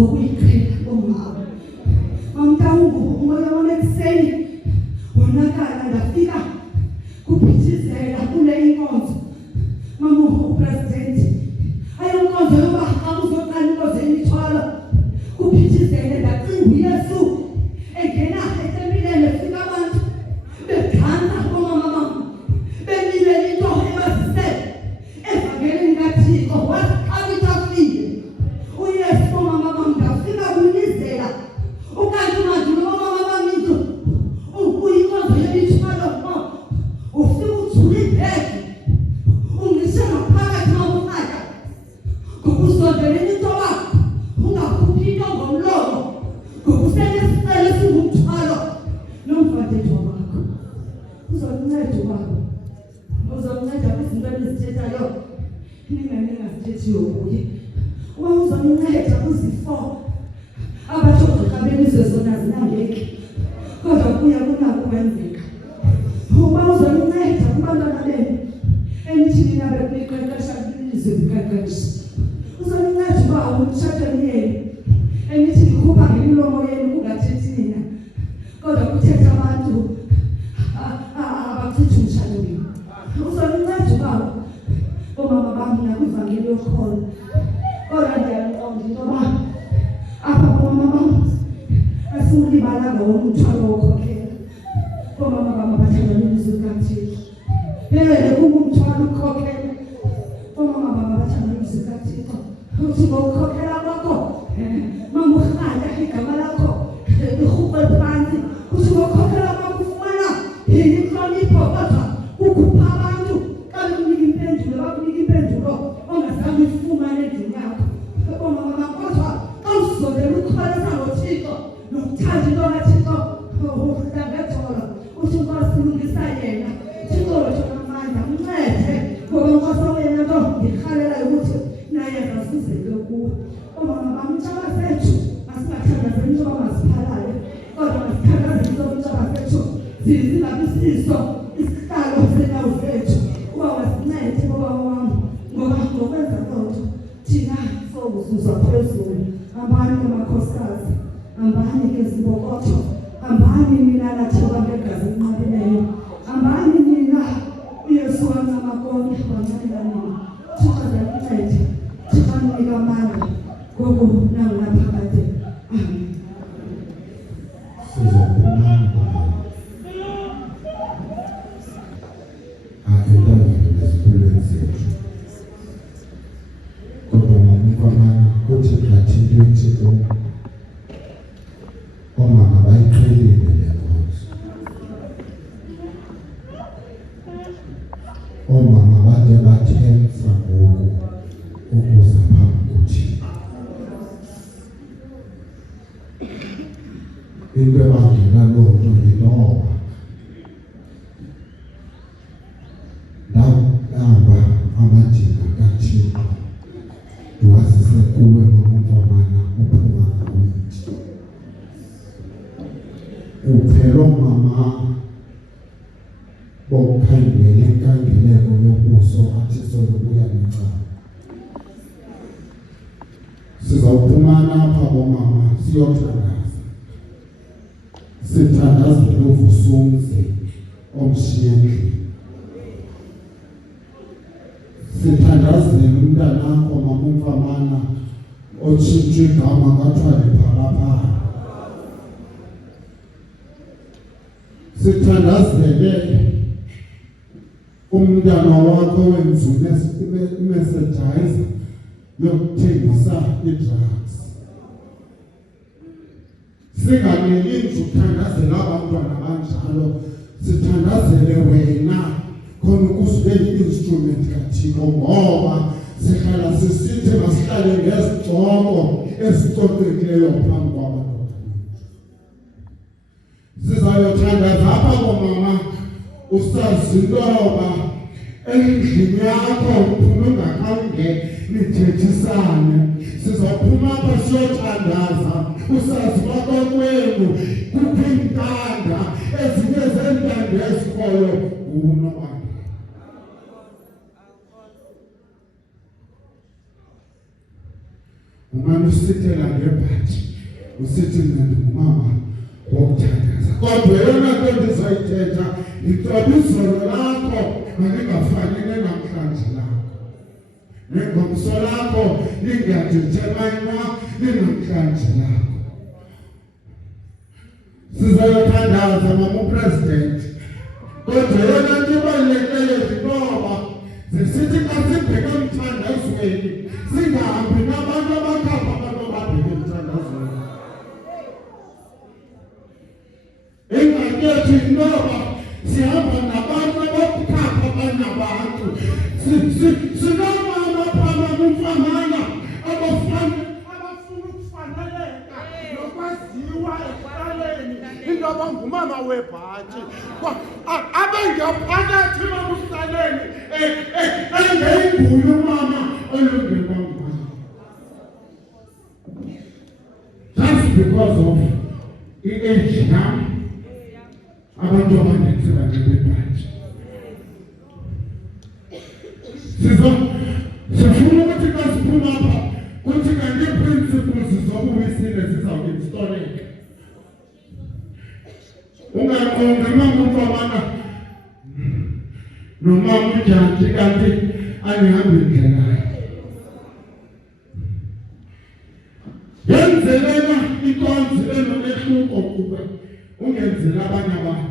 ngokuyiqhela komama. Mamntangu umoya wami ekuseni wonakala ndafika kuphithizela kule inkonzo. Mama upresident ayonkonzo yoba akuzoqala inkonzo emithwalo kuphithizele ndacinga uYesu engena etempileni efika abantu begxanza komama bemile into ebasisele evangelini kaThixo wasaqalitafile uYesu komama ndafika kunizela ukanti manje nomama bamitho uyinkonzo yemithwalo ufika uthule ibheki ungisho ngaphakathi mawuqala ngokusondeleni into wakho ungakhuphi into ngomlomo ngokusele sicelo singumthwalo nomfadethu wakho uzokunceda ubaba uzokunceda kwizinto ezithethayo ningasithethiyo kuye uzokunceda kuzifo abathogqeka belizwe zona zinangeki kodwa kuya kunako kwenzeka uba uzokunceda kubantwana benu emithini nabe kuyiqeqesha ilizwe liqeqesha uzokunceda uba umtshatweni yenu emithi likhupha ngemilomo yenu kungathethi nina kodwa kuthetha abantu abachithi umshado wenu uzokunceda uba omama bami nakwivangeli yokholo kodwa ndiyaqonda into yoba apha komama bami asiwulibalanga womthwalo wokhokhela komama bami abathandwa nelizwi likaThixo umthwalo ukhokhela komama bami abathandwa nelizwi likaThixo uthi ngokukhokhela kwakho mama uhlala igama lakho lihuqwe phansi uthi ngokukhokhela kwakho ufumana inhlonipho kodwa ukhupha abantu kalunika impendulo bakunika impendulo ongazange uyifumane endlini yakho komama bami kodwa awusondela ukukholisa ngoThixo nokuthanda into kaThixo uhlangetholo uthi Nkosi lungisa yena Thixo wethu amandla mncede ngoba Nkosi wena nto ngikhalela ukuthi naye asizeke kuwe omama bamtshaba sethu asingathandazeli into masiphalale kodwa masithandazeli into mtshaba sethu sizingabisiso isihlalo senyawo zethu uba wasincede ngoba wami ngoba ngokwenza kodwa thina sokuzuzwa phezulu hambani amakhosikazi hambani ke zibokotho hambani mina natheba ngegazi enqabileyo hambani mina uYesu wanamakoni wancela nina Thixo ndiyakunceda Thixo nika amandla ngoku nangaphakathi amen omama bayiqhelile le nkonzo omama bade bathemba ngoku ukuza phambi kuThixo into ebangela loo nto yinoba ndahamba amadinga kaThixo ndiwazise kuwe ngomfamana uphuma ngawithi uphelo mama bokukhangela inkangeleko yobuso athi solubuya nicala sizawuphumana apha bomama siyothandaza sithandazele uvusumzi omshiye endlini sithandazele umntanakho mama umfamana otshintshwe igama kathiwa liphalaphala sithandazele umntana wakho wenza imessage yokuthengisa i-drugs singaneli nje ukuthandazela abantwana banjalo sithandazele wena khona ukuze ube yi-instrument kaThixo ngoba sihlala sisithi masihlale ngezicoko ezicocekileyo phambi kwabantu sizayothandaza apha komama usazi into yoba endlini yakho uphuma ungakhange nithethisane sizaphuma apha siyothandaza usazi bakokwenu kukho iintanda ezinye zeentanda ezikhoyo unobangela umane usithela ngebhathi usithi mina ndingumama wokuthandaza. Kodwa yona nto ndizoyithetha iceba izolo lakho malingafani namhlanje lakho, nengomso lakho lingadithelana linamhlanje lakho. Sizoyothandaza mama upresident, kodwa yona nto ibalulekileyo zinoba zisithi xa sibheke emthandazweni singahambi nabantu abakhapha abantu ababheke emthandazweni. Engakethu inoba sihamba nabantu abakhapha abanye abantu. Sinomama phama kumfamana abafuna ukufaneleka nokwaziwa ekuqaleni into abangumama webhathi abengaphakathi bakuhlaleni engeyinguye umama olungekwa ngumama. Just because of i-age yam abantu abaninzi bangebebhathi sifuna ukuthi xa siphuma apha kuthi kanti ii-principles zobuwisile zizawuinstoleka. Ungaqondi mama umfamana nomama ujantshi kanti anihamba indlela. Yenzelela inkonzi enomehluko kuwe, ungenzela abanye abantu.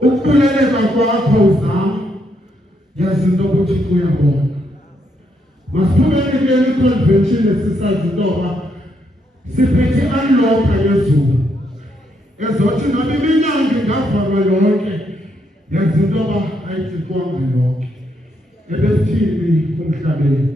Ukuphuleleka kwakho uzama yazinto ukuthi kuyabona. Masiphumeni kule convention esisazi intoba siphethe unlocker yezulu ezothi noma iminyanga ingavalwa yonke yazi intoba ayijikwanga yonke ebesithini umhlabeni.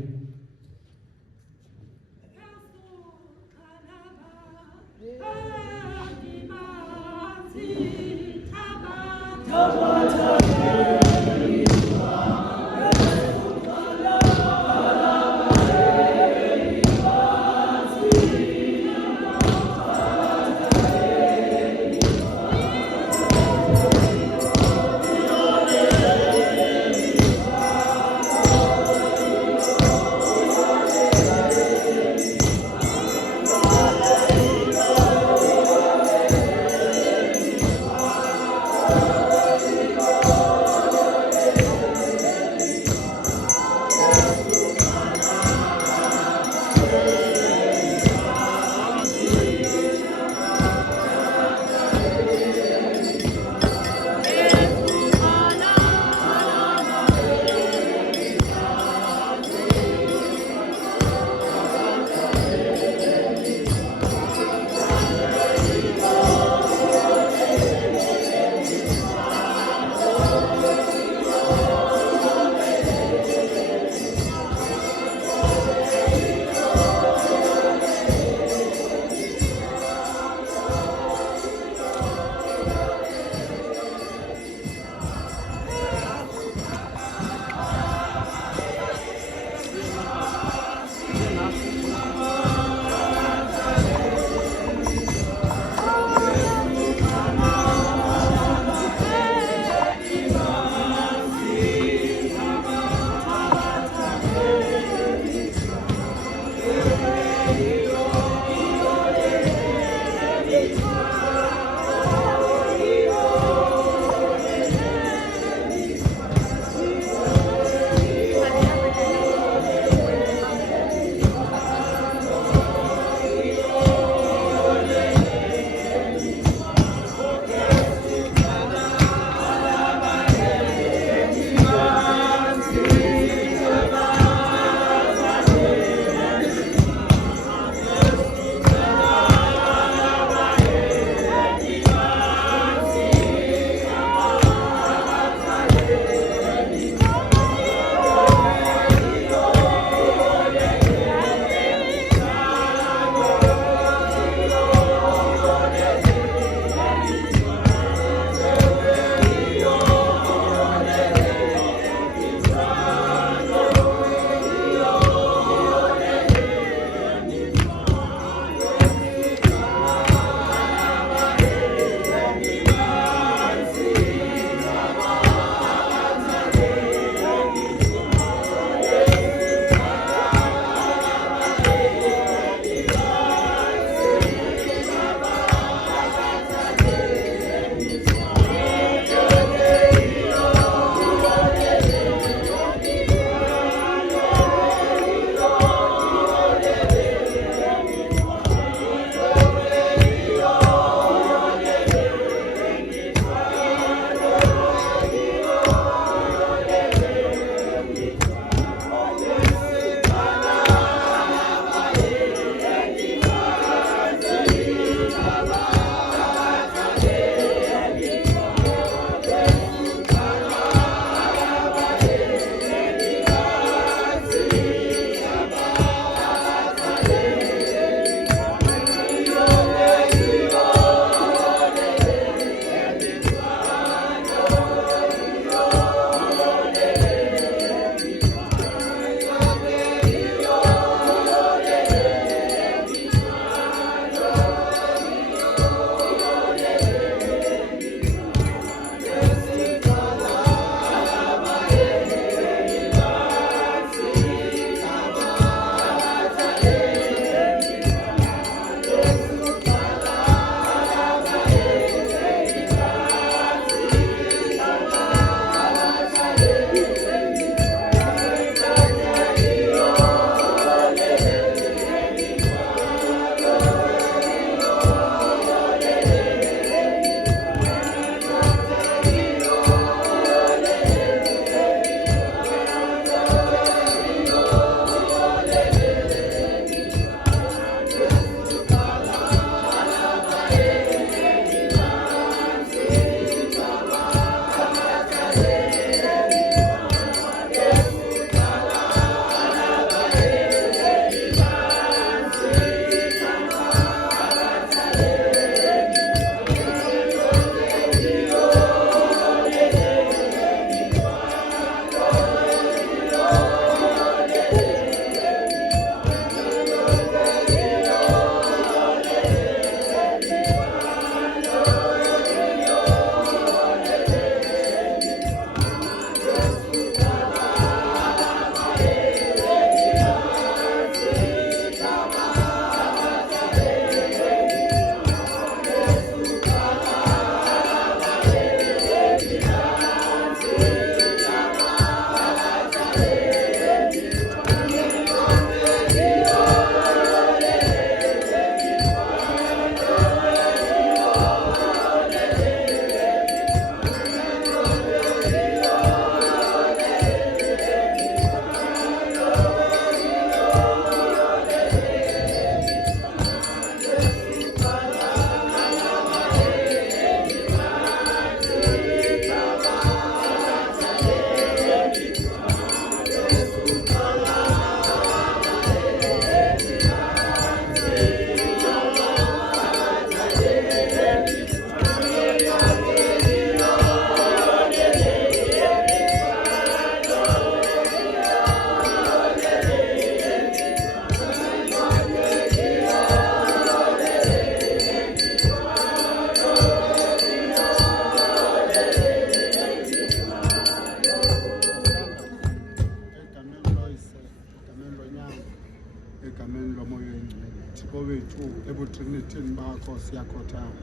Thixo wethu ebutrinithini bakho siyakhothama.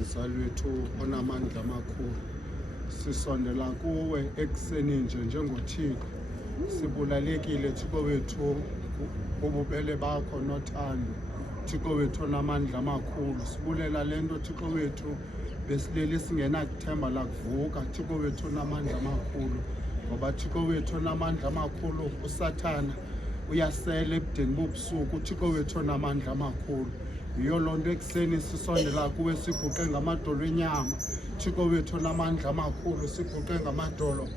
Mzali wethu onamandla amakhulu, sisondela kuwe ekuseni njengoThixo. Sibulalekile Thixo wethu ububele bakho nothando. Thixo wethu onamandla amakhulu, sibulela le nto Thixo wethu besileli singenakuthemba lakuvuka. Thixo wethu onamandla amakhulu, ngoba Thixo wethu onamandla amakhulu uSathana uyasela ebudeni bobusuku. Thixo wethu onamandla amakhulu, yiyo loo nto ekuseni sisondela kuwe siguqe ngamadolo enyama. Thixo wethu onamandla amakhulu, siguqe ngamadolo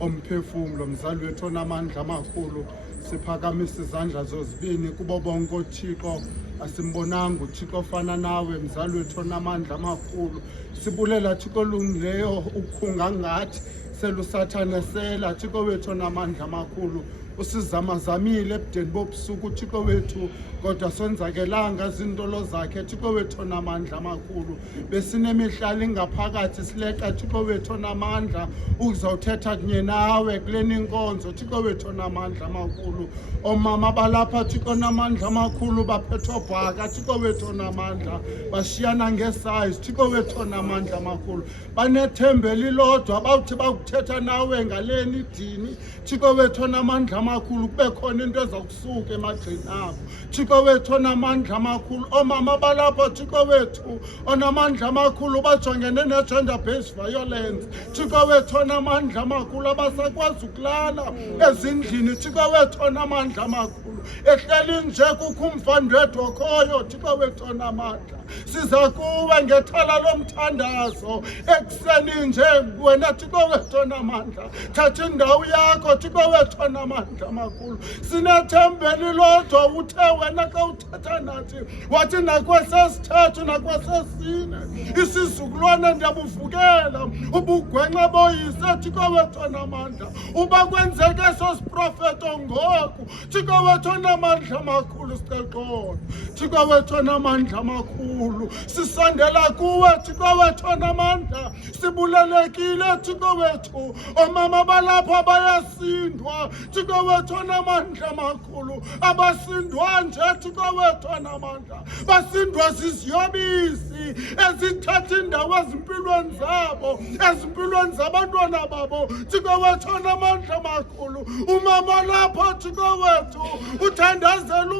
omphefumlo. Mzali wethu onamandla amakhulu, siphakamisa izandla zozibini kubo bonke oThixo asimbonanga uThixo ofana nawe. Mzali wethu onamandla amakhulu, sibulela Thixo olungileyo ukhunga ngathi seluSathane sela. Thixo wethu onamandla amakhulu, usizamazamile ebudeni bobusuku Thixo wethu, kodwa sonzakelanga zintolo zakhe. Thixo wethu onamandla amakhulu, besinemihlala ingaphakathi sileqa Thixo wethu onamandla ukuzawuthetha kunye nawe kuleni inkonzo. Thixo wethu onamandla amakhulu, oomama balapha Thixo onamandla amakhulu baphethwe bhaka. Thixo wethu onamandla, bashiyana ngesayizi. Thixo wethu onamandla amakhulu, banethemba elilodwa bawuthi bakuthetha nawe ngaleni idini. Thixo wethu onamandla amakhulu, kube khona into eza kusuka emagxeni abo. Thixo wethu onamandla amakhulu, oomama balapha Thixo wethu onamandla amakhulu bajongene ne-gender based violence. Thixo wethu onamandla amakhulu, abasakwazi ukulala ezindlini. Thixo wethu onamandla amakhulu, ehleli nje kukho umfandwethu okhoyo. Thixo wethu onamandla, siza kuwe ngethala lomthandazo ekuseni nje. Wena Thixo wethu onamandla, thatha indawo yakho Thixo wethu onamandla amakhulu. Sinethemba elilodwa, uthe wena xa uthetha nathi wathi nakwesesithathu nakwesesine isizukulwane ndiyabuvukela ubugwenxa boyise. Thixo wethu onamandla, uba kwenzeke eso siprofeto ngoku Thixo wethu onamandla amakhulu, sicela Thixo wethu onamandla amakhulu, sisondela kuwe Thixo wethu onamandla, sibulelekile Thixo wethu. Oomama balapha bayasindwa Thixo wethu onamandla amakhulu, abasindwa nje Thixo wethu onamandla, basindwa ziziyobisi ezithatha indawo ezimpilweni zabo, ezimpilweni zabantwana babo. Thixo wethu onamandla amakhulu, umama lapho Thixo wethu uthandazela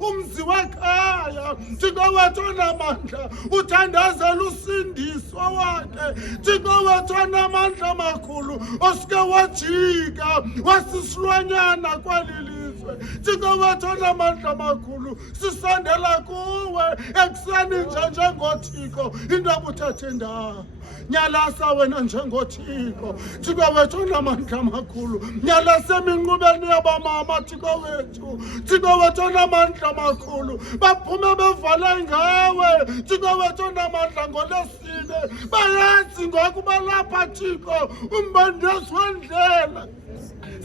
umzi wekhaya. Thixo wethu onamandla, uthandazela usindiso wakhe. Thixo wethu onamandla amakhulu, osuke wajika wasisilwanyana kweli lizwe. Thixo wethu onamandla amakhulu, sisondela kuwe ekuseni njengoThixo into abuthethe ndawo. Nyalasa wena njengoThixo Thixo wethu onamandla amakhulu, nyalasa eminqubeni yabamama Thixo wethu. Thixo wethu onamandla amakhulu, baphume bevale ngawe Thixo wethu onamandla ngoLwesine, bayazi ngokuba lapha Thixo umbandezi wendlela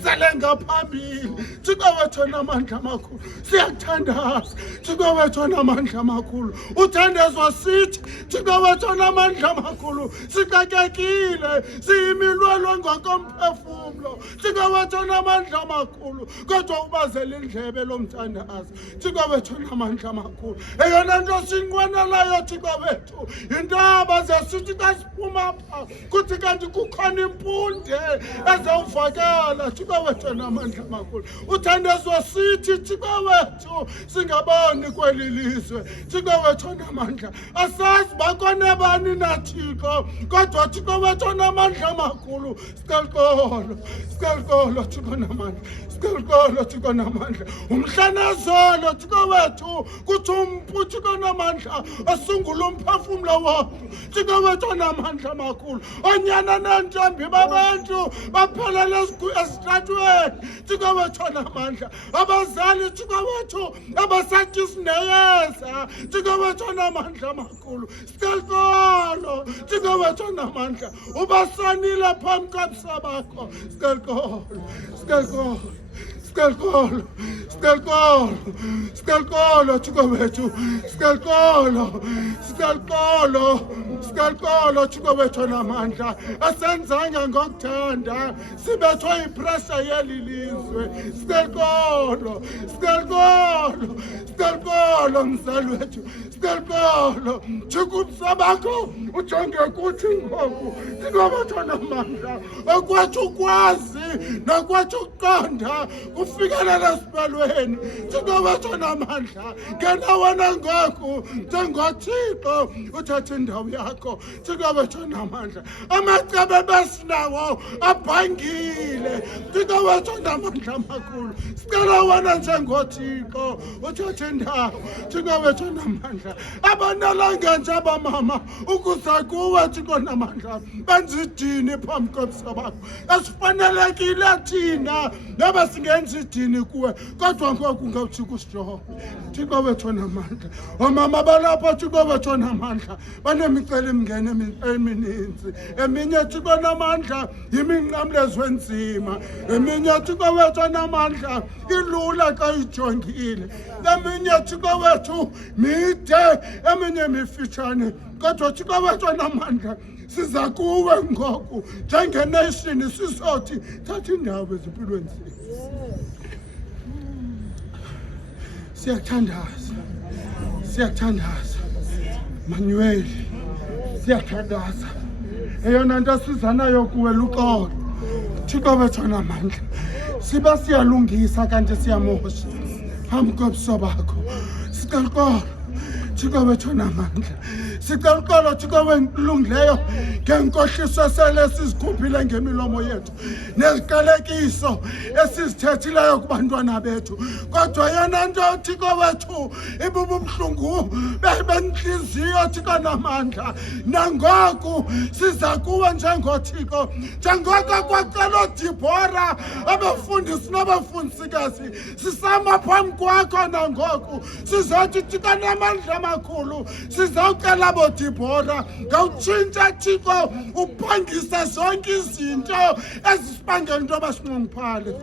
sale ngaphambili. Thixo wethu onamandla amakhulu, siyakuthandaza Thixo wethu onamandla amakhulu, uthandazwa sithi Thixo wethu onamandla amakhulu, sixakekile siyimilwelo ngokomphefumlo. Thixo wethu onamandla amakhulu, kodwa ubazele indlebe lomthandazo. Thixo wethu onamandla amakhulu, eyona nto sinqwenelayo Thixo wethu yintaba zesithi xa siphuma pha kuthi kanti kukhona impunde ezawuvakala. Thixo wethu onamandla amakhulu, uthandazwa sithi Thixo wethu singaboni kweli lizwe. Thixo wethu onamandla, asazi bakone bani na Thixo, kodwa Thixo wethu onamandla amakhulu, sicela Thixo onamandla, sicela Thixo onamandla, umhlanazolo Thixo wethu kuthi umpu Thixo onamandla asungule umphefumlo wabo. Thixo wethu onamandla amakhulu, onyana nentombi babantu baphelele esitratweni. Thixo wethu onamandla, abazali Thixo wethu abasatyisi neyeza. Thixo wethu onamandla amakhulu, sicela Thixo wethu onamandla, ubasanile phambi kobusa bakho. Sicela Thixo wethu, sicela Sicela Thixo wethu onamandla, asenzanga ngokuthanda, sibethwe ipressure yeli lizwe. Sicela mzali wethu, sicela Thixo bakho ujonge kuthi ngoku, Thixo wethu onamandla, okwathi ukwazi nokwathi ukuqonda kufikelela esibelweni. Thixo wethu onamandla, ngena wena ngoku njengoThixo uthathe indawo yakho. Thixo wethu onamandla, amacebo besinawo abhangile. Thixo wethu onamandla amakhulu, sicela wena njengoThixo uthathe indawo. Thixo wethu onamandla, abanalanga nje abamama ukuza kuwe Thixo onamandla benza idini phambi kobuso bakho esifanelekile thina noba singenza idini kuwe, kodwa ngoku ngawuthika usijonge. Thixo wethu onamandla, omama balapha Thixo wethu onamandla banemiceli-mngeni emininzi. Eminye Thixo onamandla yiminqamlezo enzima, eminye Thixo wethu onamandla ilula xa uyijongile, eminye Thixo wethu mide, eminye mifitshane, kodwa Thixo wethu onamandla siza kuwe ngoku njengenation sizothi thatha indawo ezimpilweni zethu. Siyakuthandaza Manuel, siyathandaza. Eyona nto siza nayo kuwe luxolo. Thixo wethu onamandla, siba siyalungisa kanti siyamosha phambi kobuso bakho. Sicela Thixo wethu onamandla, sicela Thixo wenkulungileyo ngenkohliso esele sizikhuphile ngemilomo yethu neziqalekiso esizithethileyo kubantwana bethu, kodwa yona nto Thixo wethu ibububuhlungu bentliziyo Thixo onamandla. Nangoku siza kuwe njengoThixo, njengoko kwacela uDibhora abafundisi nabafundisikazi, sisama phambi kwakho nangoku sizothi Thixo onamandla amakhulu, sizawucela boDibhora ngawutshintsha Thixo uphangisa zonke izinto ezisibangela into abasinxunguphale.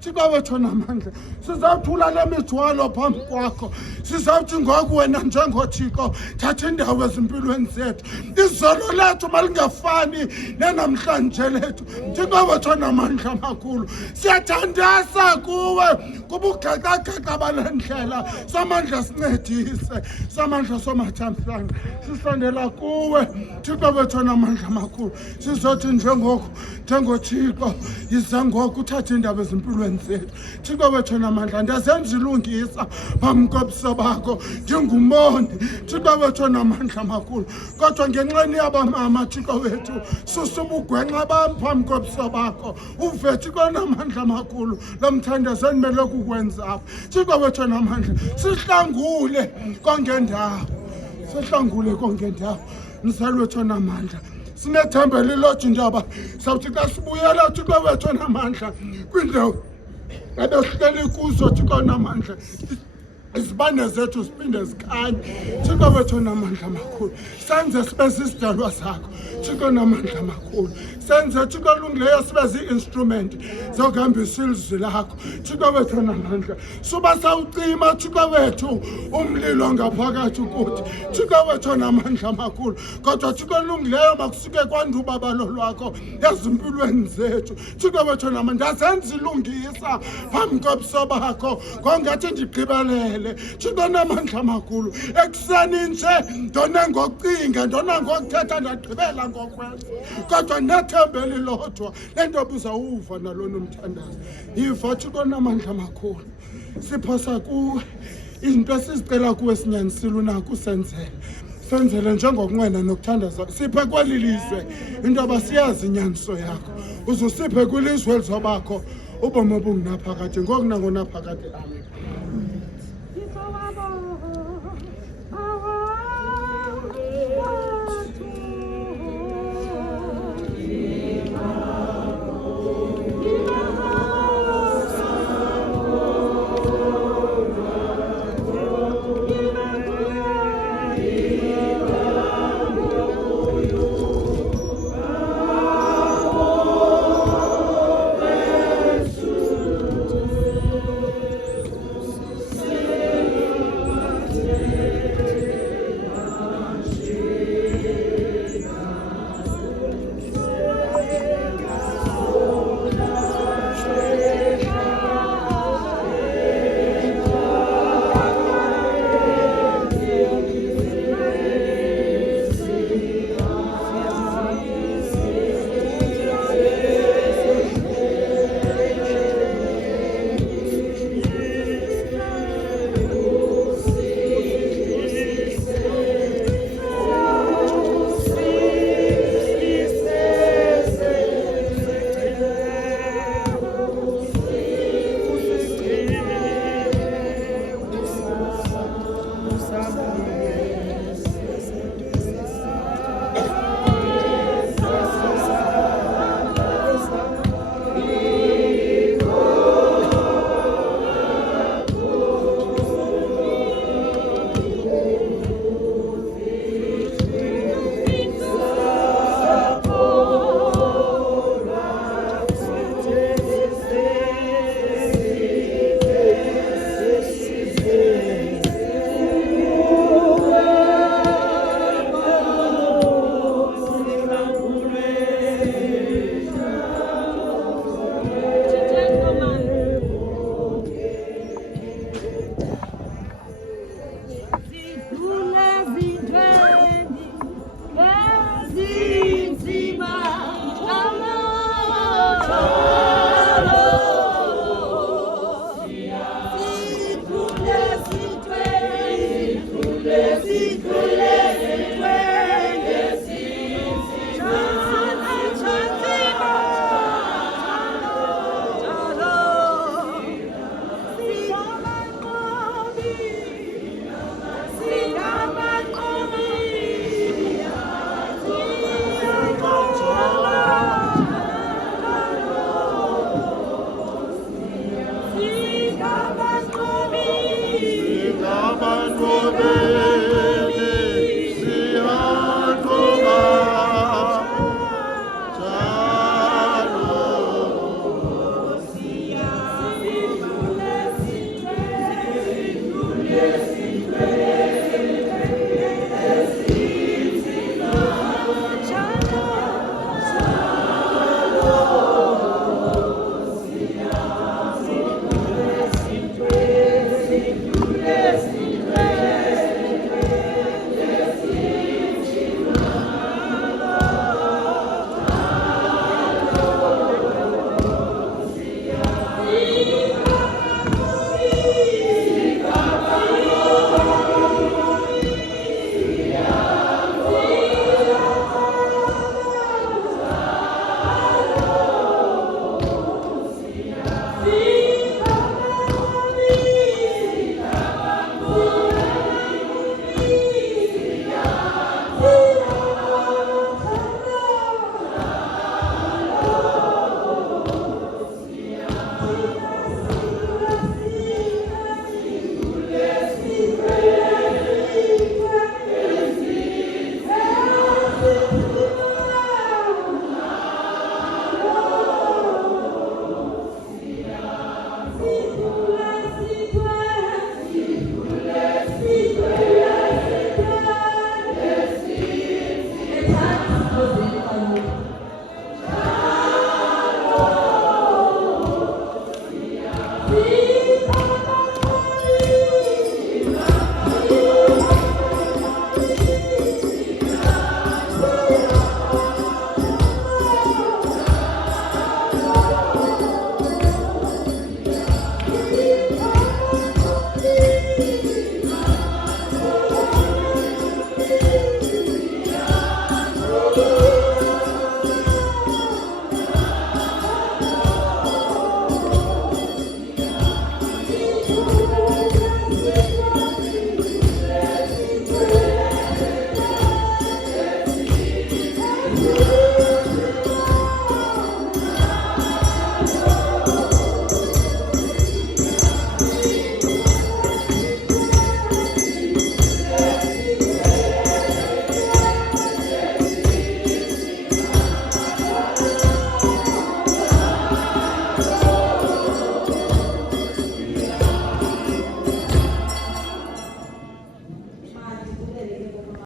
Thixo wethu onamandla, sizawuthula le mithwalo phambi kwakho, sizawuthi ngoku wena njengoThixo thatha indawo ezimpilweni zethu. Izolo lethu malingafani nenamhlanje lethu. Thixo wethu onamandla amakhulu, siyathandaza kuwe kubugaqagqa bale ndlela. Samandla sincedise, samandla somathamsanqa sisondela kuwe Thixo wethu onamandla amakhulu, sizothi njengoThixo yiza ngoku uthathe indawo ezimpilweni zethu. Thixo wethu onamandla, ndazenza ilungisa phambi kobuso bakho ndingumoni Thixo wethu onamandla amakhulu, kodwa ngenxeni yabamama Thixo wethu susa ubugwenxa bam phambi kobuso bakho. Uve Thixo onamandla amakhulu lo mthandazo endimele kukwenza apha. Thixo wethu onamandla, sihlangule konke ndawo mzali wethu onamandla, sinethemba elilothi indaba sawuthi xa sibuyela Thixo wethu onamandla kwindawo ebesihleli kuzo Thixo onamandla, izibane zethu ziphinde zikhanye. Thixo wethu onamandla amakhulu, senze sibe zizidalwa zakho Thixo onamandla amakhulu, senze Thixo olungileyo sibe zii-instrument zokuhambisa ilizwi lakho Thixo wethu onamandla. Suba sawucima Thixo wethu umlilo ngaphakathi kuthi Thixo wethu onamandla amakhulu, kodwa Thixo olungileyo makusuke kwandubabalo lwakho ezimpilweni zethu Thixo wethu onamandla. Ndazenza ilungisa phambi kobuso bakho ngongathi ndigqibelele Thixo onamandla amakhulu. Ekuseni nje ndona ngokucinga, ndona ngokuthetha, ndagqibela ngokwenza, kodwa nethemba elilodwa lento obuzawuva nalona umthandazo. Yiva Thixo onamandla amakhulu, siphosa kuwe izinto esizicela kuwe sinyanisile unako usenzele. Senzele njengokunqena nokuthandaza, siphe kweli lizwe into abasiyazi inyaniso yakho, uzusiphe kwilizwe elizobakho ubomi obungunaphakade ngoku nangonaphakade. Amen.